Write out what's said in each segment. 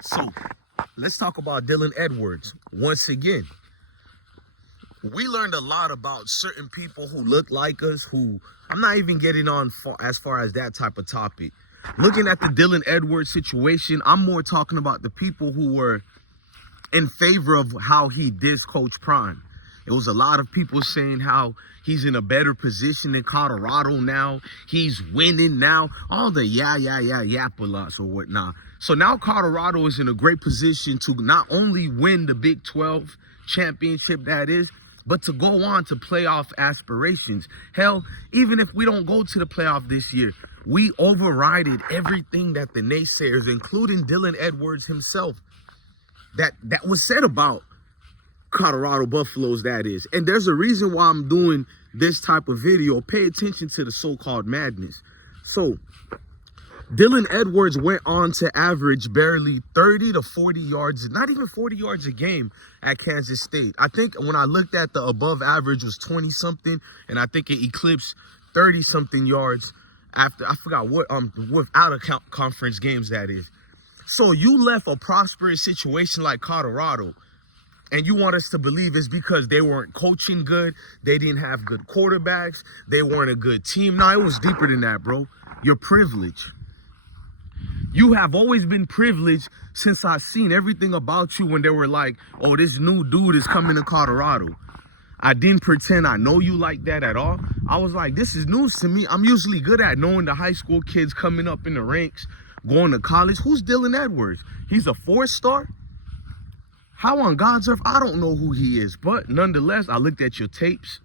So let's talk about Dylan Edwards once again. We learned a lot about certain people who look like us, who I'm not even getting on as far as that type of topic. Looking at the Dylan Edwards situation, I'm more talking about the people who were in favor of how he dissed Coach Prime. It was a lot of people saying how he's in a better position in Colorado now. He's winning now. All the yap-a-lots or whatnot. So now Colorado is in a great position to not only win the Big 12 championship, that is, but to go on to playoff aspirations. Hell, even if we don't go to the playoff this year, we overrided everything that the naysayers, including Dylan Edwards himself, that was said about Colorado Buffaloes, that is. And there's a reason why I'm doing this type of video. Pay attention to the so-called madness. So Dylan Edwards went on to average barely 30 to 40 yards, not even 40 yards a game at Kansas State. I think when I looked at the above average was 20 something, and I think it eclipsed 30 something yards after, I forgot what, without a conference games, that is. So you left a prosperous situation like Colorado, and you want us to believe it's because they weren't coaching good, they didn't have good quarterbacks, they weren't a good team. No, it was deeper than that, bro. You're privileged. You have always been privileged since I've seen everything about you when they were like, oh, this new dude is coming to Colorado. I didn't pretend I know you like that at all. I was like, this is news to me. I'm usually good at knowing the high school kids coming up in the ranks, going to college. Who's Dylan Edwards? He's a 4-star? How on God's earth? I don't know who he is. But nonetheless, I looked at your tapes.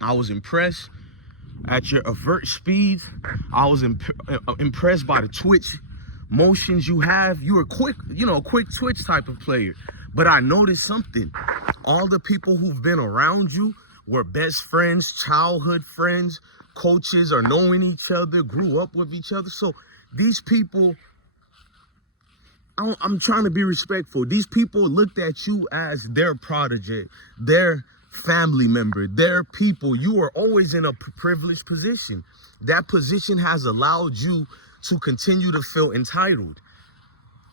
I was impressed at your avert speeds. I was impressed by the twitch motions you have. You were quick, quick twitch type of player. But I noticed something. All the people who've been around you were best friends, childhood friends, coaches, or knowing each other, grew up with each other. So these people, I'm trying to be respectful. These people looked at you as their protege, their family member, their people. You were always in a privileged position. That position has allowed you to continue to feel entitled.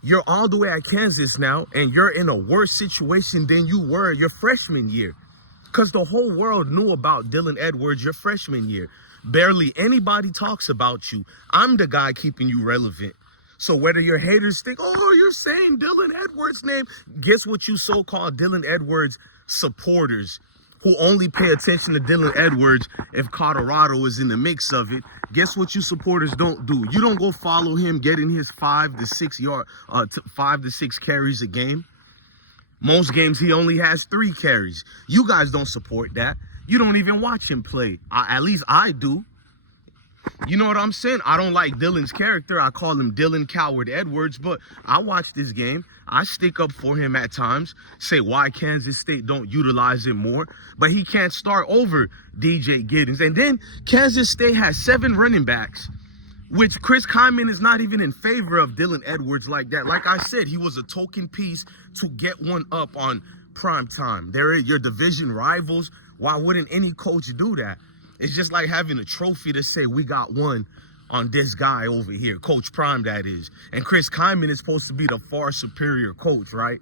You're all the way at Kansas now, and you're in a worse situation than you were your freshman year. Because the whole world knew about Dylan Edwards your freshman year. Barely anybody talks about you. I'm the guy keeping you relevant. So whether your haters think, oh, you're saying Dylan Edwards' name, guess what you so-called Dylan Edwards supporters who only pay attention to Dylan Edwards if Colorado is in the mix of it, guess what you supporters don't do? You don't go follow him getting his 5 to 6 carries a game. Most games he only has 3 carries. You guys don't support that. You don't even watch him play. At least I do. You know what I'm saying? I don't like Dylan's character. I call him Dylan Coward Edwards, but I watch this game. I stick up for him at times, say why Kansas State don't utilize him more, but he can't start over DJ Giddens. And then Kansas State has 7 running backs, which Chris Klieman is not even in favor of Dylan Edwards like that. Like I said, he was a token piece to get one up on prime time. They're your division rivals. Why wouldn't any coach do that? It's just like having a trophy to say we got one on this guy over here, Coach Prime, that is. And Chris Klieman is supposed to be the far superior coach, right?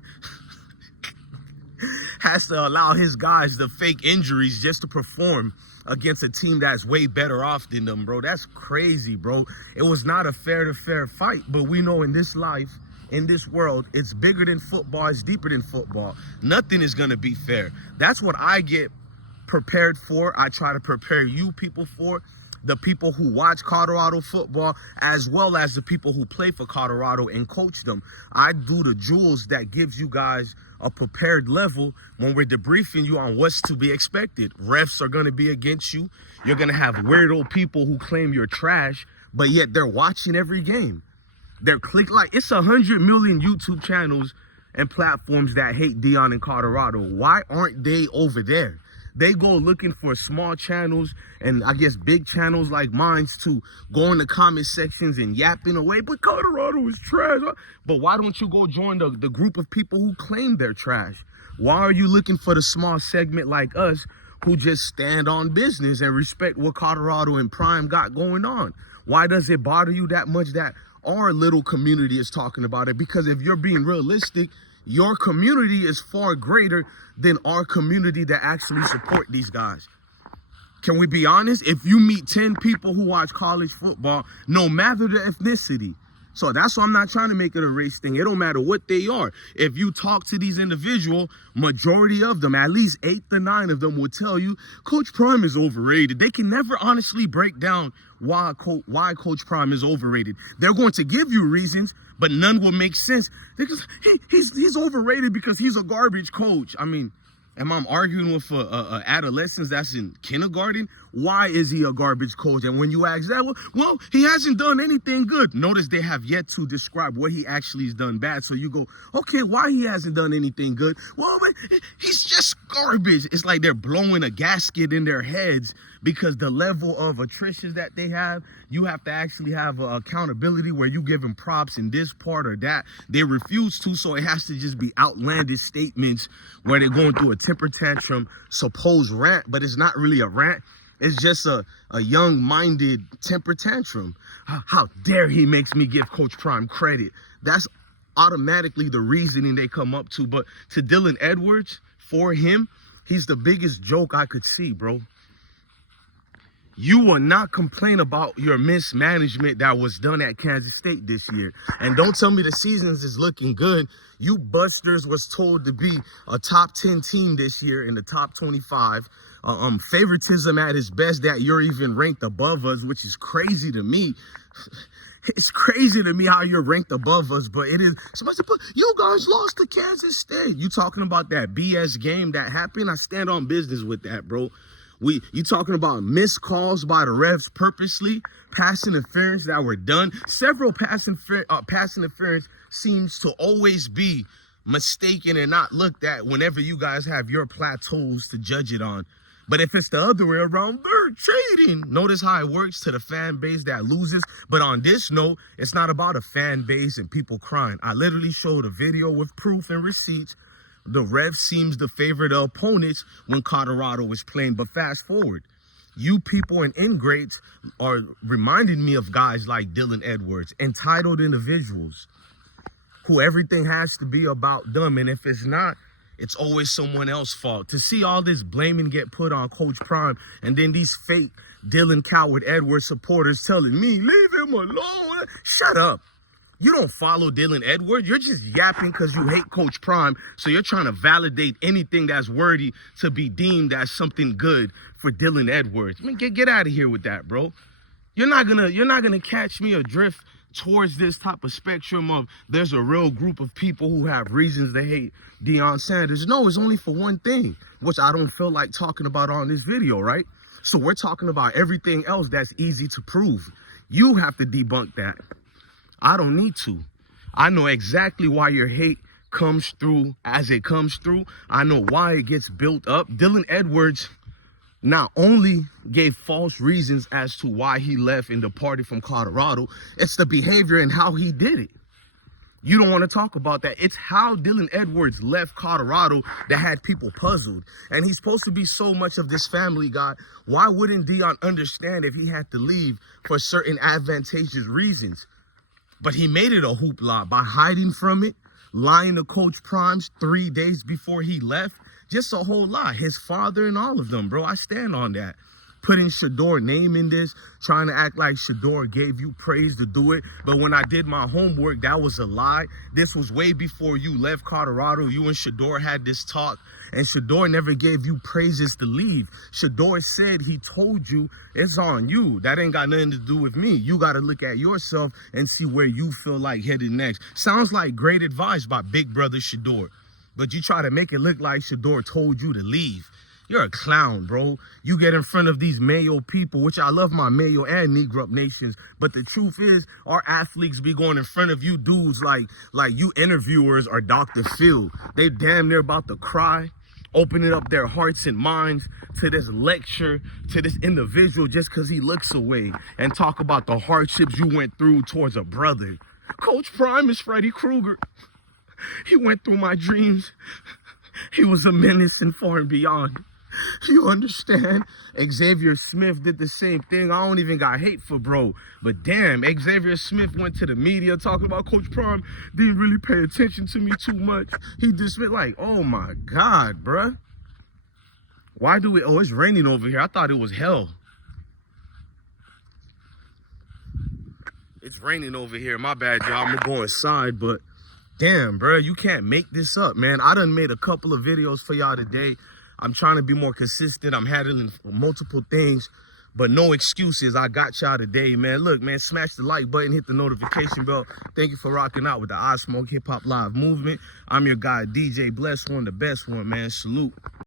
Has to allow his guys to fake injuries just to perform against a team that's way better off than them, bro. That's crazy, bro. It was not a fair fight, but we know in this life, in this world, it's bigger than football, it's deeper than football. Nothing is gonna be fair. That's what I get prepared for. I try to prepare you people for, the people who watch Colorado football, as well as the people who play for Colorado and coach them. I do the jewels that gives you guys a prepared level when we're debriefing you on what's to be expected. Refs are going to be against you. You're going to have weirdo people who claim you're trash, but yet they're watching every game. They're like it's 100 million YouTube channels and platforms that hate Deion in Colorado. Why aren't they over there? They go looking for small channels and I guess big channels like mine to go in the comment sections and yapping away. But Colorado is trash. But why don't you go join the group of people who claim they're trash? Why are you looking for the small segment like us who just stand on business and respect what Colorado and Prime got going on? Why does it bother you that much that our little community is talking about it, because if you're being realistic, your community is far greater than our community that actually support these guys. Can we be honest? If you meet 10 people who watch college football, no matter the ethnicity. So that's why I'm not trying to make it a race thing. It don't matter what they are. If you talk to these individuals, majority of them, at least 8 to 9 of them will tell you Coach Prime is overrated. They can never honestly break down why Coach Prime is overrated. They're going to give you reasons, but none will make sense. Because he's overrated because he's a garbage coach. I mean, am I arguing with a adolescent that's in kindergarten? Why is he a garbage coach? And when you ask that, well, he hasn't done anything good. Notice they have yet to describe what he actually has done bad. So you go, okay, why he hasn't done anything good? Well, he's just garbage. It's like they're blowing a gasket in their heads because the level of attrition that they have, you have to actually have accountability where you give them props in this part or that. They refuse to, so it has to just be outlandish statements where they're going through a temper tantrum, supposed rant, but it's not really a rant. It's just a young-minded temper tantrum. How dare he makes me give Coach Prime credit? That's automatically the reasoning they come up to. But to Dylan Edwards, for him, he's the biggest joke I could see, bro. You will not complain about your mismanagement that was done at Kansas State this year. And don't tell me the seasons is looking good. You busters was told to be a top 10 team this year in the top 25. Favoritism at its best that you're even ranked above us, which is crazy to me. It's crazy to me how you're ranked above us, but it is. Somebody said, but you guys lost to Kansas State. You talking about that BS game that happened? I stand on business with that, bro. You talking about missed calls by the refs purposely, pass interference that were done. Several pass interference seems to always be mistaken and not looked at whenever you guys have your plateaus to judge it on. But if it's the other way around, they're cheating. Notice how it works to the fan base that loses. But on this note, it's not about a fan base and people crying. I literally showed a video with proof and receipts. The ref seems to favor the opponents when Colorado is playing. But fast forward, you people and ingrates are reminding me of guys like Dylan Edwards, entitled individuals who everything has to be about them. And if it's not, it's always someone else's fault. To see all this blaming get put on Coach Prime and then these fake Dylan Coward Edwards supporters telling me, leave him alone. Shut up. You don't follow Dylan Edwards. You're just yapping because you hate Coach Prime. So you're trying to validate anything that's worthy to be deemed as something good for Dylan Edwards. I mean, get out of here with that, bro. You're not gonna catch me adrift towards this type of spectrum of there's a real group of people who have reasons to hate Deion Sanders. No, it's only for one thing, which I don't feel like talking about on this video, right? So we're talking about everything else that's easy to prove. You have to debunk that. I don't need to. I know exactly why your hate comes through as it comes through. I know why it gets built up. Dylan Edwards not only gave false reasons as to why he left and departed from Colorado, it's the behavior and how he did it. You don't want to talk about that. It's how Dylan Edwards left Colorado that had people puzzled. And he's supposed to be so much of this family guy. Why wouldn't Deion understand if he had to leave for certain advantageous reasons? But he made it a hoopla by hiding from it, lying to Coach Prime 3 days before he left. Just a whole lot. His father and all of them, bro. I stand on that. Putting Shadour's name in this, trying to act like Shadour gave you praise to do it. But when I did my homework, that was a lie. This was way before you left Colorado. You and Shadour had this talk, and Shadour never gave you praises to leave. Shadour said he told you it's on you. That ain't got nothing to do with me. You got to look at yourself and see where you feel like headed next. Sounds like great advice by Big Brother Shadour. But you try to make it look like Shadour told you to leave. You're a clown, bro. You get in front of these Mayo people, which I love my Mayo and Negro nations, but the truth is our athletes be going in front of you dudes like you interviewers are Dr. Phil. They damn near about to cry, opening up their hearts and minds to this lecture, to this individual just because he looks away, and talk about the hardships you went through towards a brother. Coach Prime is Freddy Krueger. He went through my dreams. He was a menace and far and beyond. You understand? Xavier Smith did the same thing. I don't even got hate for bro. But damn, Xavier Smith went to the media talking about Coach Prime didn't really pay attention to me too much. He dismissed, like, oh my God, bruh. Why do we, oh, it's raining over here. I thought it was hell. It's raining over here. My bad, y'all. I'm gonna go inside, but damn, bro, you can't make this up, man. I done made a couple of videos for y'all today. I'm trying to be more consistent. I'm handling multiple things, but no excuses. I got y'all today, man. Look, man, smash the like button, hit the notification bell. Thank you for rocking out with the I Smoke Hip Hop Live movement. I'm your guy, DJ Bless One, the best one, man. Salute.